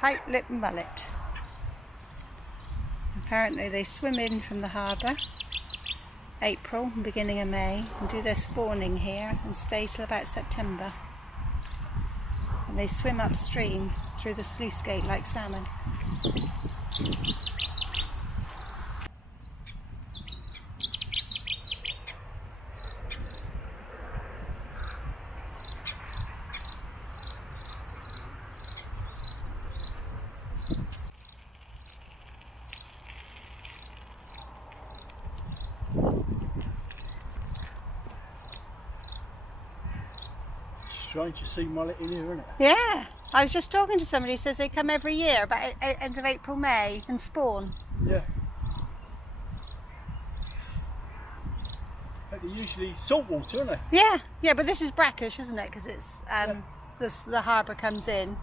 tight-lipped mullet. Apparently they swim in from the harbour April and beginning of May and do their spawning here and stay till about September. And they swim upstream through the sluice gate like salmon. Strange to see mullet in here, isn't it? Yeah, I was just talking to somebody who says they come every year about end of April, May and spawn. Yeah. But they're usually saltwater, aren't they? Yeah, but this is brackish, isn't it? Because it's the harbour comes in.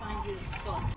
Find you a spot.